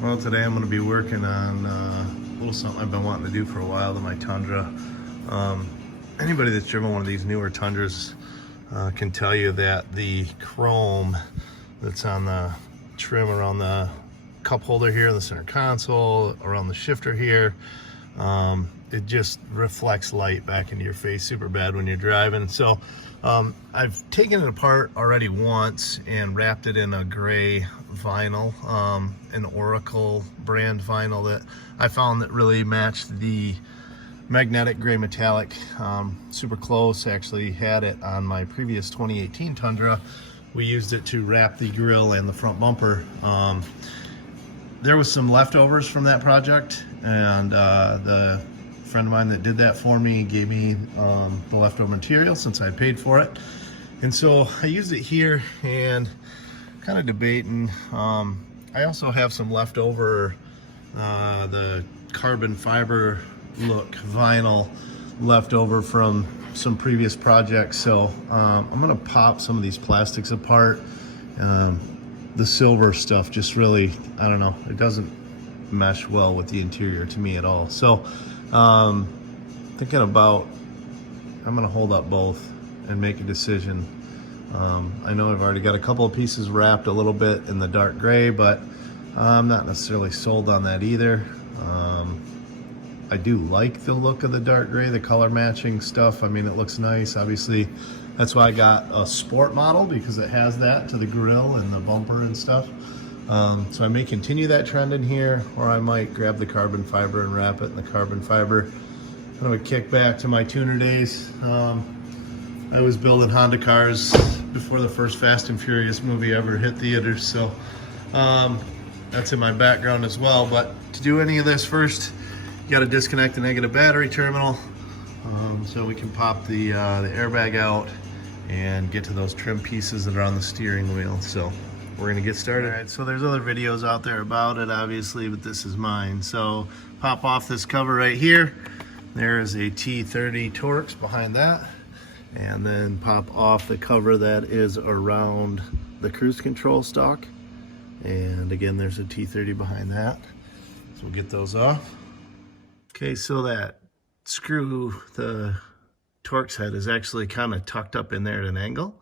Well, today I'm going to be working on a little something I've been wanting to do for a while to my Tundra. Anybody that's driven one of these newer Tundras can tell you that the chrome that's on the trim around the cup holder here, the center console, around the shifter here, it just reflects light back into your face super bad when you're driving. So I've taken it apart already once and wrapped it in a gray vinyl, an Oracle brand vinyl that I found that really matched the magnetic gray metallic super close. I actually had it on my previous 2018 Tundra. We used it to wrap the grille and the front bumper. There was some leftovers from that project, and the friend of mine that did that for me gave me the leftover material since I paid for it. And so I used it here and kind of debating. I also have some leftover the carbon fiber look vinyl left over from some previous projects. So I'm gonna pop some of these plastics apart. The silver stuff just really, I don't know, it doesn't mesh well with the interior to me at all. So thinking about, I'm gonna hold up both and make a decision. I know I've already got a couple of pieces wrapped a little bit in the dark gray, but I'm not necessarily sold on that either. I do like the look of the dark gray, the color matching stuff. I mean, it looks nice. Obviously, that's why I got a sport model, because it has that to the grille and the bumper and stuff. So I may continue that trend in here, or I might grab the carbon fiber and wrap it in the carbon fiber. Kind of a kickback to my tuner days. I was building Honda cars before the first Fast and Furious movie ever hit theaters, so that's in my background as well. But to do any of this first, you got to disconnect the negative battery terminal, so we can pop the airbag out and get to those trim pieces that are on the steering wheel. So we're gonna get started. All right, so there's other videos out there about it, obviously, but this is mine. So pop off this cover right here. There is a T30 Torx behind that. And then pop off the cover that is around the cruise control stock. And again, there's a T30 behind that. So we'll get those off. Okay, so that screw, the Torx head, is actually kind of tucked up in there at an angle,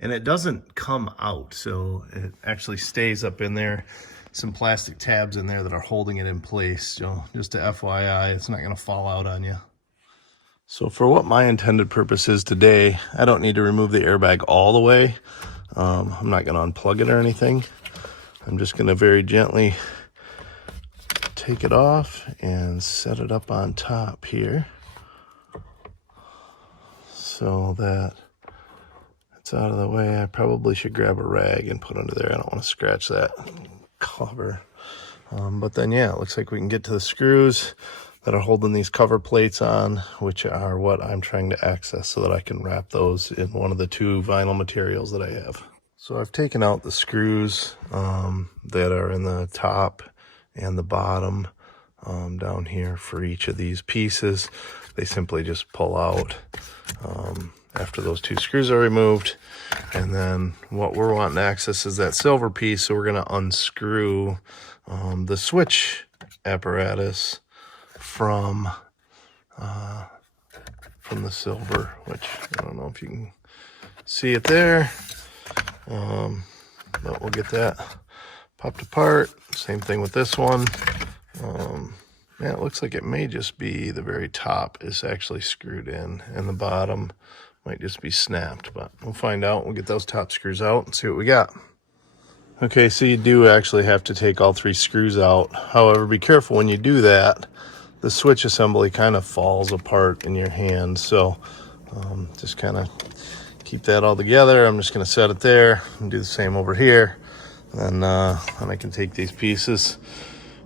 and it doesn't come out, so it actually stays up in there. Some plastic tabs in there that are holding it in place. So just a FYI, it's not gonna fall out on you. So for what my intended purpose is today, I don't need to remove the airbag all the way. I'm not gonna unplug it or anything. I'm just gonna very gently take it off and set it up on top here so that it's out of the way. I probably should grab a rag and put under there. I don't want to scratch that cover. But then, yeah, it looks like we can get to the screws that are holding these cover plates on, which are what I'm trying to access so that I can wrap those in one of the two vinyl materials that I have. So I've taken out the screws that are in the top and the bottom down here for each of these pieces. They simply just pull out after those two screws are removed. And then what we're wanting to access is that silver piece, so we're going to unscrew the switch apparatus from the silver, which I don't know if you can see it there, but we'll get that popped apart. Same thing with this one. Yeah, it looks like it may just be the very top is actually screwed in, and the bottom might just be snapped, but we'll find out. We'll get those top screws out and see what we got. Okay, so you do actually have to take all three screws out. However, be careful when you do that. The switch assembly kind of falls apart in your hand, so just kind of keep that all together. I'm just going to set it there and do the same over here. And then I can take these pieces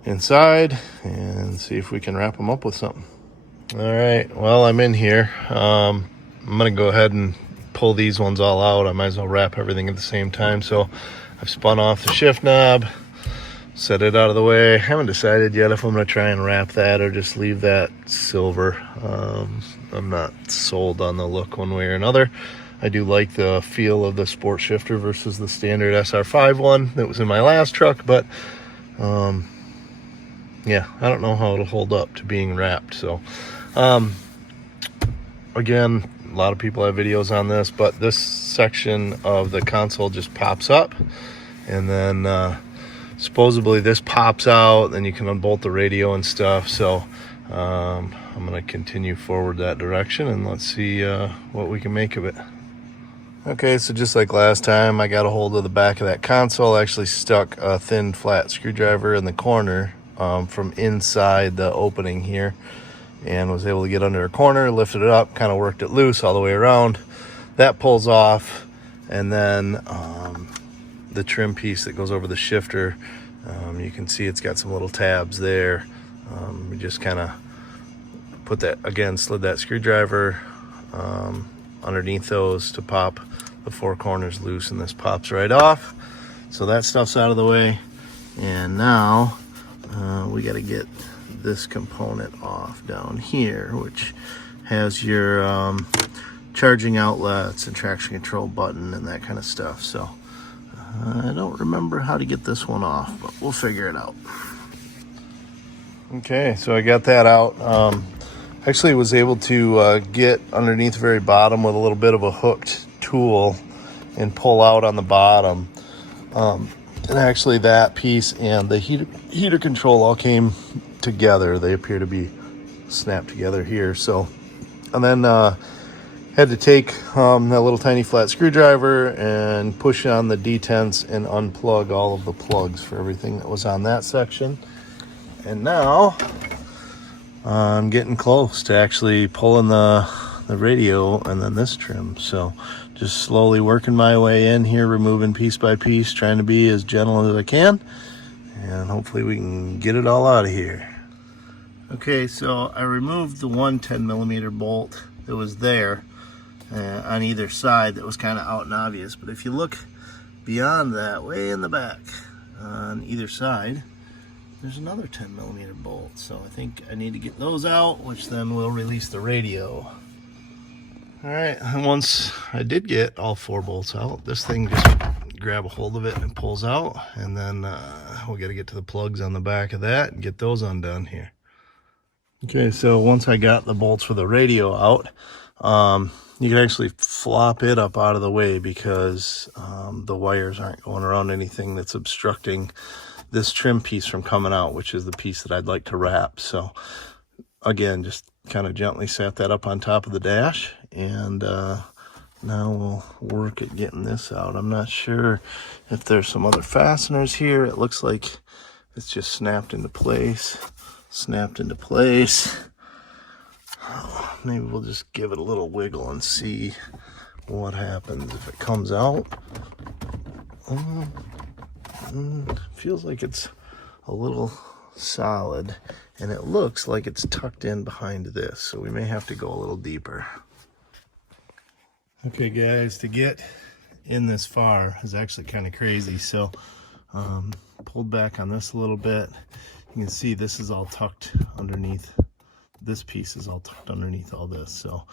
inside and see if we can wrap them up with something. All right, well, I'm in here. I'm gonna go ahead and pull these ones all out. I might as well wrap everything at the same time. So I've spun off the shift knob, set it out of the way. I haven't decided yet if I'm gonna try and wrap that or just leave that silver. I'm not sold on the look one way or another. I do like the feel of the sport shifter versus the standard SR5 one that was in my last truck, but yeah, I don't know how it'll hold up to being wrapped. So again, a lot of people have videos on this, but this section of the console just pops up, and then supposedly this pops out, then you can unbolt the radio and stuff. So I'm going to continue forward that direction, and let's see what we can make of it. Okay, so just like last time, I got a hold of the back of that console. I actually stuck a thin flat screwdriver in the corner from inside the opening here, and was able to get under a corner, lifted it up, kind of worked it loose all the way around. That pulls off, and then the trim piece that goes over the shifter, you can see it's got some little tabs there. We just kind of put that, again, slid that screwdriver underneath those to pop the four corners loose, and this pops right off. So that stuff's out of the way, and now we got to get this component off down here, which has your charging outlets and traction control button and that kind of stuff. So I don't remember how to get this one off, but we'll figure it out. Okay, so I got that out. Actually was able to get underneath the very bottom with a little bit of a hooked tool and pull out on the bottom. And actually that piece and the heater control all came together. They appear to be snapped together here. So, and then had to take that little tiny flat screwdriver and push on the detents and unplug all of the plugs for everything that was on that section. And now I'm getting close to actually pulling the radio and then this trim. So just slowly working my way in here, removing piece by piece, trying to be as gentle as I can, and hopefully we can get it all out of here. Okay, so I removed the one 10mm bolt that was there on either side that was kind of out and obvious, but if you look beyond that, way in the back on either side, there's another 10mm bolt. So I think I need to get those out, which then will release the radio. All right, and once I did get all four bolts out, this thing just grab a hold of it and it pulls out, and then we got to get to the plugs on the back of that and get those undone here. Okay, so once I got the bolts for the radio out, you can actually flop it up out of the way because the wires aren't going around anything that's obstructing this trim piece from coming out, which is the piece that I'd like to wrap. So again, just kind of gently set that up on top of the dash, and now we'll work at getting this out. I'm not sure if there's some other fasteners here. It looks like it's just snapped into place. Maybe we'll just give it a little wiggle and see what happens if it comes out. Feels like it's a little solid, and it looks like it's tucked in behind this, so we may have to go a little deeper. Okay guys, to get in this far is actually kind of crazy. So pulled back on this a little bit. You can see this is all tucked underneath. This piece is all tucked underneath all this. So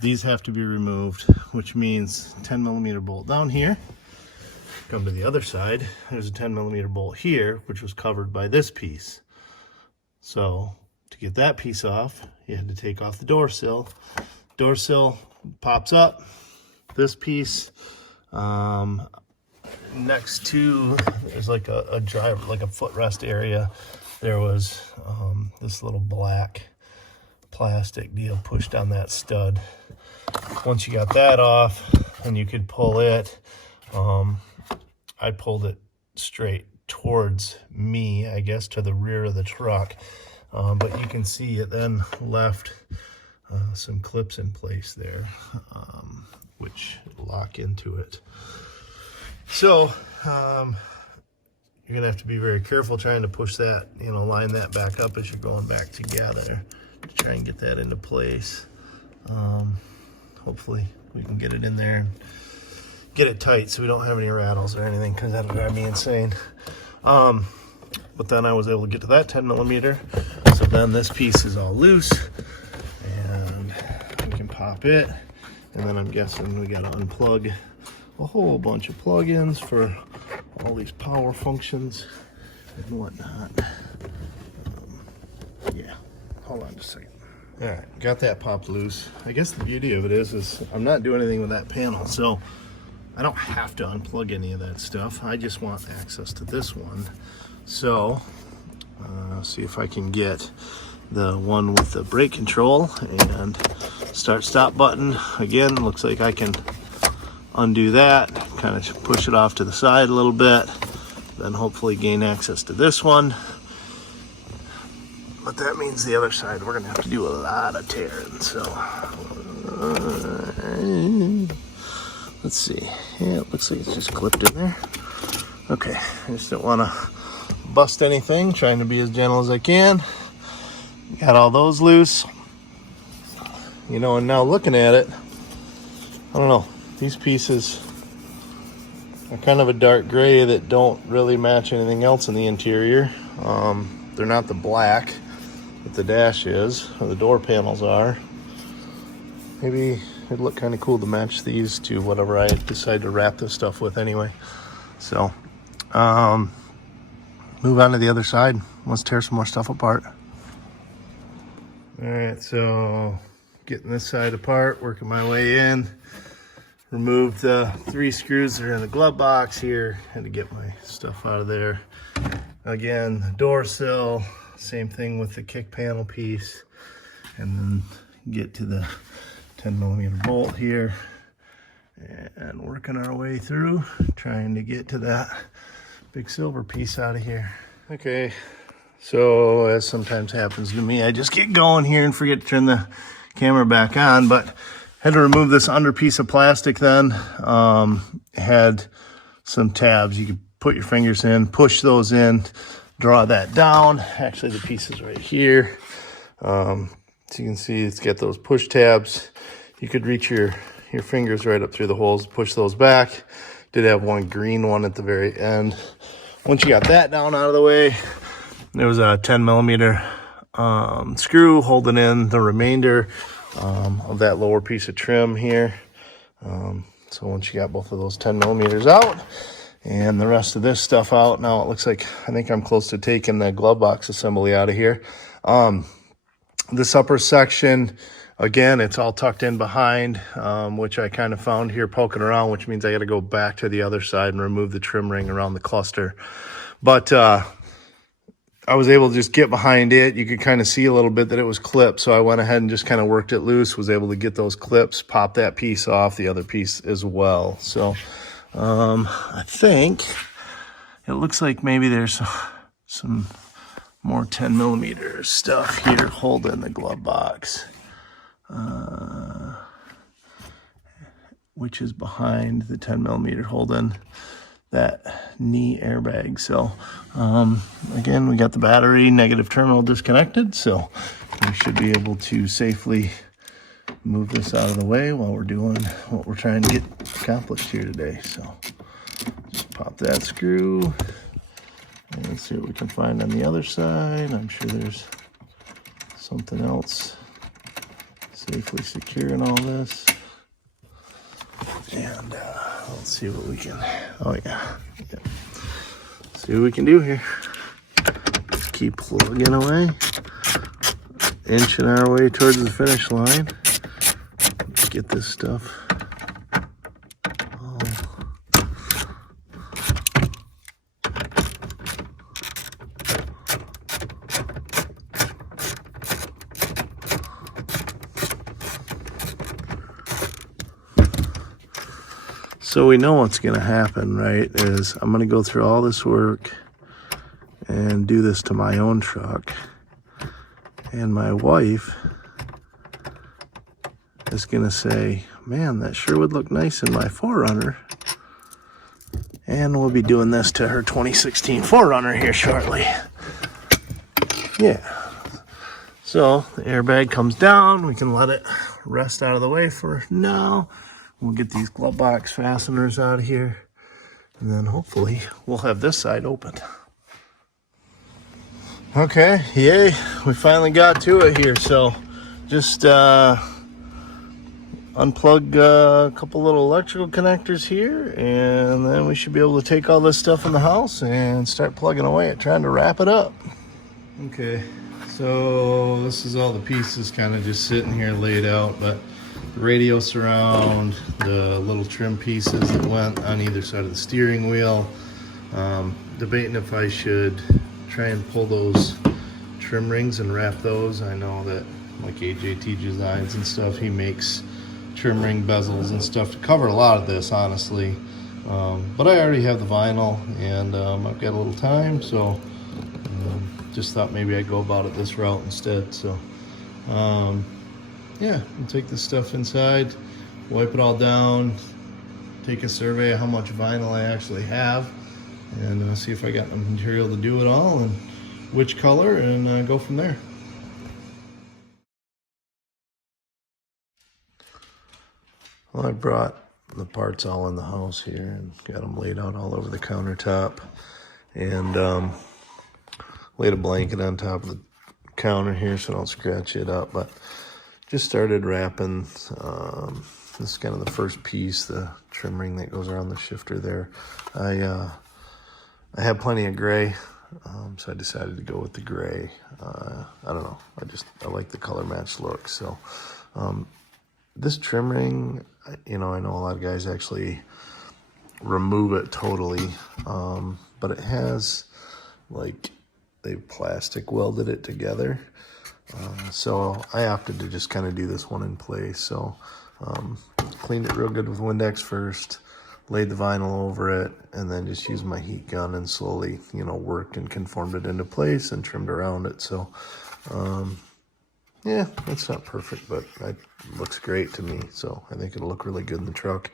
these have to be removed, which means 10mm bolt down here. Come to the other side, there's a 10mm bolt here, which was covered by this piece. So to get that piece off, you had to take off the door sill. Door sill pops up. This piece next to, there's like a driver, like a footrest area. There was this little black plastic deal pushed on that stud. Once you got that off, and you could pull it, I pulled it straight towards me, I guess, to the rear of the truck. But you can see it then left some clips in place there, which lock into it. So you're gonna have to be very careful trying to push that, line that back up as you're going back together to try and get that into place. Hopefully we can get it in there and get it tight so we don't have any rattles or anything, because that'll drive me insane. But then I was able to get to that 10mm, so then this piece is all loose and we can pop it, and then I'm guessing we got to unplug a whole bunch of plugins for all these power functions and whatnot. Yeah, hold on just a second. All right, got that popped loose. I guess the beauty of it is I'm not doing anything with that panel, so I don't have to unplug any of that stuff. I just want access to this one. So, see if I can get the one with the brake control and start stop button. Again, looks like I can undo that, kind of push it off to the side a little bit, then hopefully gain access to this one. But that means the other side, we're gonna have to do a lot of tearing, so. Let's see, yeah, it looks like it's just clipped in there. Okay, I just don't wanna bust anything, trying to be as gentle as I can. Got all those loose. You know, and now looking at it, I don't know, these pieces are kind of a dark gray that don't really match anything else in the interior. They're not the black that the dash is, or the door panels are. Maybe it'd look kind of cool to match these to whatever I decide to wrap this stuff with anyway. So, move on to the other side. Let's tear some more stuff apart. All right, so getting this side apart, working my way in. Removed the 3 screws that are in the glove box here. Had to get my stuff out of there. Again, the door sill, same thing with the kick panel piece. And then get to the 10mm bolt here. And working our way through, trying to get to that big silver piece out of here. Okay, so as sometimes happens to me, I just get going here and forget to turn the camera back on, but had to remove this under piece of plastic then. Had some tabs. You could put your fingers in, push those in, draw that down. Actually, the piece is right here. So you can see it's got those push tabs. You could reach your fingers right up through the holes, push those back. Did have one green one at the very end. Once you got that down out of the way, there was a 10mm screw holding in the remainder of that lower piece of trim here. So once you got both of those 10mm out and the rest of this stuff out, now it looks like I think I'm close to taking the glove box assembly out of here. This upper section, again, it's all tucked in behind, which I kind of found here poking around, which means I got to go back to the other side and remove the trim ring around the cluster. But I was able to just get behind it. You could kind of see a little bit that it was clipped, so I went ahead and just kind of worked it loose, was able to get those clips, pop that piece off, the other piece as well. So I think it looks like maybe there's some more 10mm stuff here holding the glove box, which is behind the 10mm holding that knee airbag. So again, we got the battery negative terminal disconnected, so we should be able to safely move this out of the way while we're doing what we're trying to get accomplished here today. So just pop that screw and let's see what we can find on the other side. I'm sure there's something else safely securing all this. And let's see what we can, oh yeah. See what we can do here. Just keep plugging away, inching our way towards the finish line. Let's get this stuff all so we know what's going to happen, right, is I'm going to go through all this work and do this to my own truck. And my wife is going to say, man, that sure would look nice in my 4Runner. And we'll be doing this to her 2016 4Runner here shortly. Yeah. So the airbag comes down. We can let it rest out of the way for now. We'll get these glove box fasteners out of here, and then hopefully we'll have this side open. Okay, yay, we finally got to it here. So just unplug a couple little electrical connectors here, and then we should be able to take all this stuff in the house and start plugging away at trying to wrap it up. Okay, So this is all the pieces kind of just sitting here laid out, but the radio surround, the little trim pieces that went on either side of the steering wheel. Debating if I should try and pull those trim rings and wrap those. I know that like AJT Designs and stuff, he makes trim ring bezels and stuff to cover a lot of this, honestly. But I already have the vinyl, and I've got a little time, so just thought maybe I'd go about it this route instead. So yeah, I'll take this stuff inside, wipe it all down, take a survey of how much vinyl I actually have, and see if I got the material to do it all and which color, and go from there. Well, I brought the parts all in the house here and got them laid out all over the countertop, and laid a blanket on top of the counter here so I don't scratch it up. But just started wrapping. This is kind of the first piece, the trim ring that goes around the shifter there. I have plenty of gray, so I decided to go with the gray. I don't know, I like the color match look. So this trim ring, I know a lot of guys actually remove it totally, but it has, like, they plastic welded it together. So I opted to just kind of do this one in place. So cleaned it real good with Windex first, laid the vinyl over it, and then just used my heat gun and slowly, worked and conformed it into place and trimmed around it. So yeah, it's not perfect, but it looks great to me. So I think it'll look really good in the truck.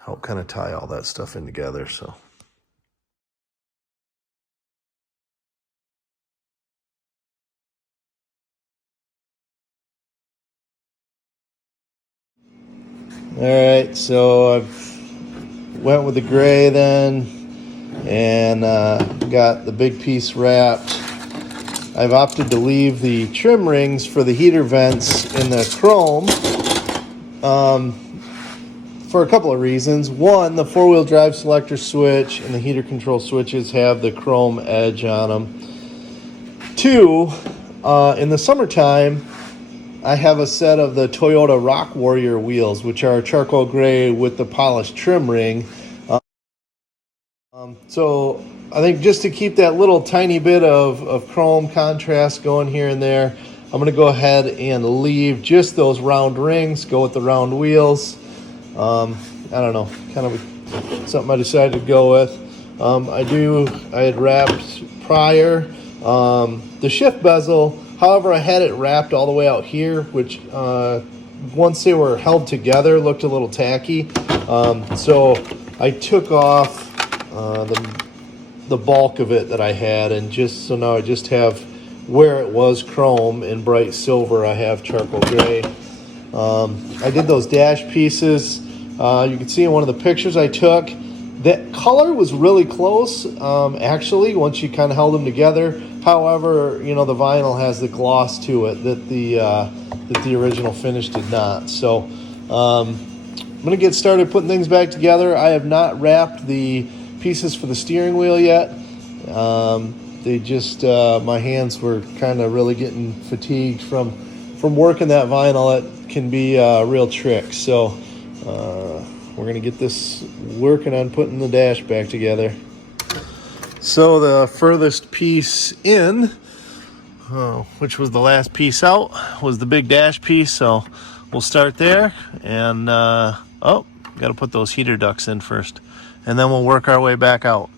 Help kind of tie all that stuff in together. So. All right, so I've went with the gray then, and got the big piece wrapped. I've opted to leave the trim rings for the heater vents in the chrome for a couple of reasons. One, the four-wheel drive selector switch and the heater control switches have the chrome edge on them. Two, in the summertime, I have a set of the Toyota Rock Warrior wheels, which are charcoal gray with the polished trim ring. So I think just to keep that little tiny bit of chrome contrast going here and there, I'm going to go ahead and leave just those round rings, go with the round wheels. I don't know, kind of something I decided to go with. I had wrapped prior the shift bezel. However, I had it wrapped all the way out here, which once they were held together looked a little tacky. So I took off the bulk of it that I had, and so now I just have where it was chrome in bright silver, I have charcoal gray. I did those dash pieces. You can see in one of the pictures I took, that color was really close, actually, once you kind of held them together. However, the vinyl has the gloss to it that the original finish did not. So I'm going to get started putting things back together. I have not wrapped the pieces for the steering wheel yet. They just, my hands were kind of really getting fatigued from working that vinyl. It can be a real trick. So we're going to get this working on putting the dash back together. So the furthest piece in, which was the last piece out, was the big dash piece. So we'll start there, and got to put those heater ducts in first, and then we'll work our way back out.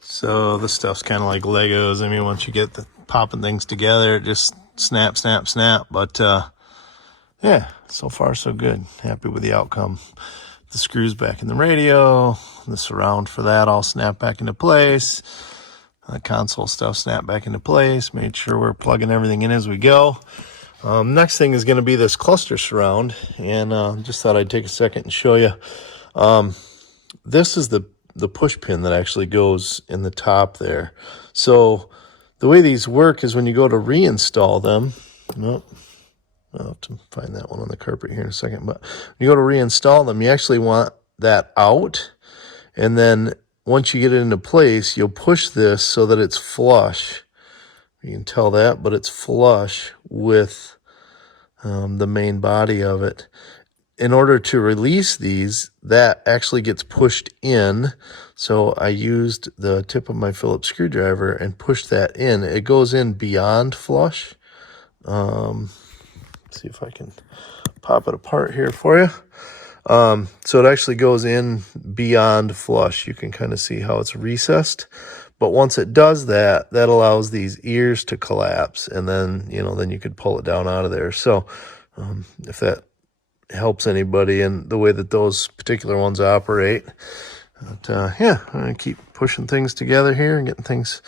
So this stuff's kind of like Legos. I mean, once you get the popping things together, it just snap, snap, snap. But yeah, so far so good. Happy with the outcome. The screws back in the radio, the surround for that all snap back into place. The console stuff snap back into place. Made sure we're plugging everything in as we go. Next thing is going to be this cluster surround, and just thought I'd take a second and show you. This is the push pin that actually goes in the top there. So the way these work is when you go to reinstall them, I'll have to find that one on the carpet here in a second, but when you go to reinstall them, you actually want that out, and then once you get it into place, you'll push this so that it's flush. you can tell that, but it's flush with the main body of it. In order to release these, that actually gets pushed in. So I used the tip of my Phillips screwdriver and pushed that in. It goes in beyond flush. See if I can pop it apart here for you. So it actually goes in beyond flush. You can kind of see how it's recessed. But once it does that, that allows these ears to collapse, and then, then you could pull it down out of there. So if that helps anybody in the way that those particular ones operate. But yeah, I'm going to keep pushing things together here and getting things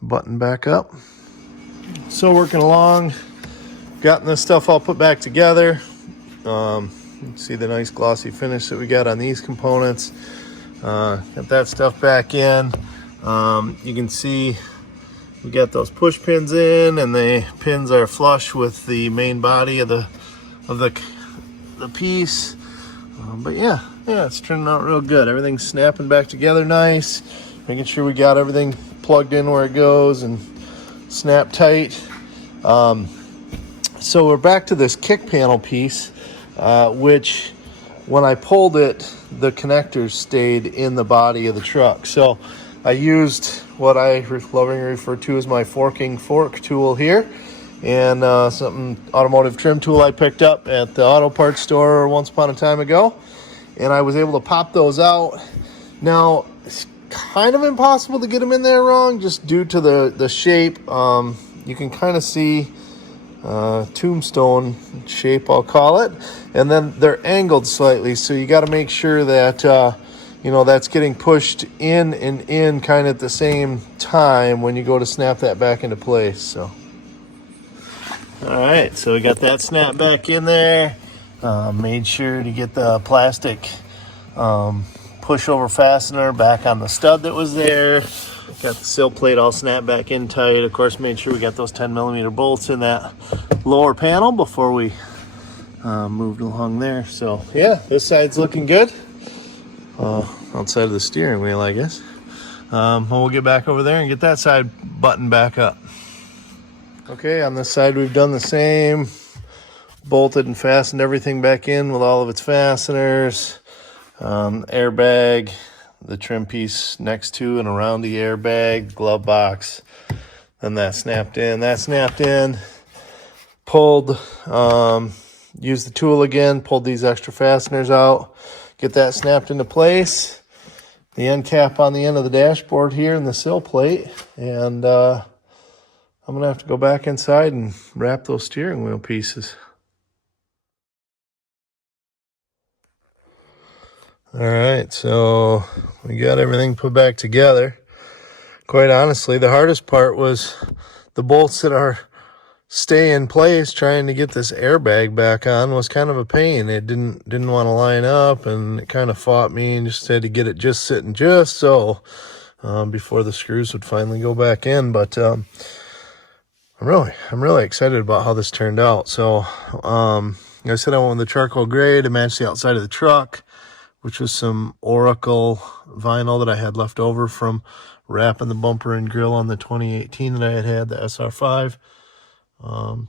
buttoned back up. So working along, gotten this stuff all put back together. See the nice glossy finish that we got on these components. Got that stuff back in. You can see we got those push pins in, and the pins are flush with the main body of the piece. But yeah, it's turning out real good. Everything's snapping back together nice, making sure we got everything plugged in where it goes and snap tight. So we're back to this kick panel piece, which when I pulled it, the connectors stayed in the body of the truck. So I used what I lovingly refer to as my forking fork tool here, and something automotive trim tool I picked up at the auto parts store once upon a time ago, and I was able to pop those out. Now it's kind of impossible to get them in there wrong, just due to the shape. You can kind of see tombstone shape, I'll call it, and then they're angled slightly, so you got to make sure that that's getting pushed in and in kind of at the same time when you go to snap that back into place. So all right, so we got that snap back in there. Made sure to get the plastic pushover fastener back on the stud that was there. Got the sill plate all snapped back in tight. Of course, made sure we got those 10mm bolts in that lower panel before we moved along there. So yeah, this side's looking good. Outside of the steering wheel, I guess. We'll get back over there and get that side buttoned back up. Okay, on this side we've done the same. Bolted and fastened everything back in with all of its fasteners. Airbag, the trim piece next to and around the airbag, glove box. Then that snapped in. Pulled, used the tool again, pulled these extra fasteners out. Get that snapped into place. The end cap on the end of the dashboard here and the sill plate. And I'm going to have to go back inside and wrap those steering wheel pieces. All right, so we got everything put back together. Quite honestly, the hardest part was the bolts that are stay in place. Trying to get this airbag back on was kind of a pain. It didn't want to line up, and it kind of fought me, and just had to get it just sitting just so before the screws would finally go back in. But I'm really excited about how this turned out. So like I said, I went with the charcoal gray to match the outside of the truck, which was some Oracle vinyl that I had left over from wrapping the bumper and grill on the 2018 that I had, the SR5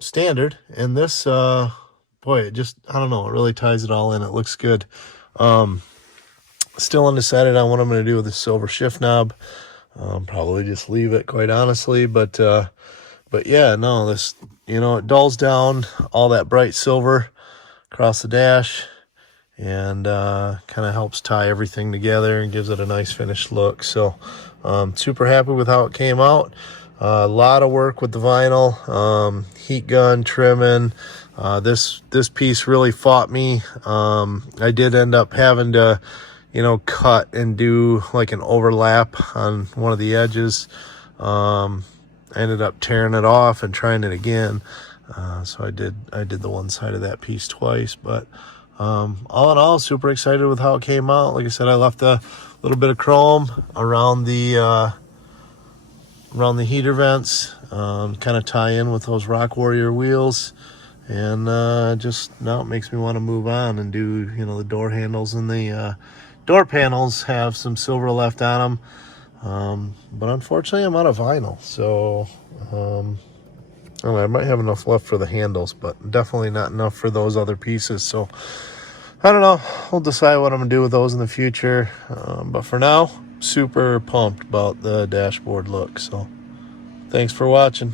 standard. And this, boy, it just, I don't know, it really ties it all in. It looks good. Still undecided on what I'm going to do with the silver shift knob. Probably just leave it, quite honestly. But yeah, no, this, it dulls down all that bright silver across the dash, and kind of helps tie everything together and gives it a nice finished look. So super happy with how it came out. A lot of work with the vinyl, heat gun, trimming. This piece really fought me. I did end up having to, cut and do like an overlap on one of the edges. I ended up tearing it off and trying it again. So I did the one side of that piece twice, but all in all, super excited with how it came out. Like I said, I left a little bit of chrome around the heater vents, kind of tie in with those Rock Warrior wheels, and just now it makes me want to move on and do, the door handles, and the door panels have some silver left on them. But unfortunately I'm out of vinyl, so I don't know, I might have enough left for the handles, but definitely not enough for those other pieces. So I don't know, we'll decide what I'm gonna do with those in the future. But for now, super pumped about the dashboard look. So thanks for watching.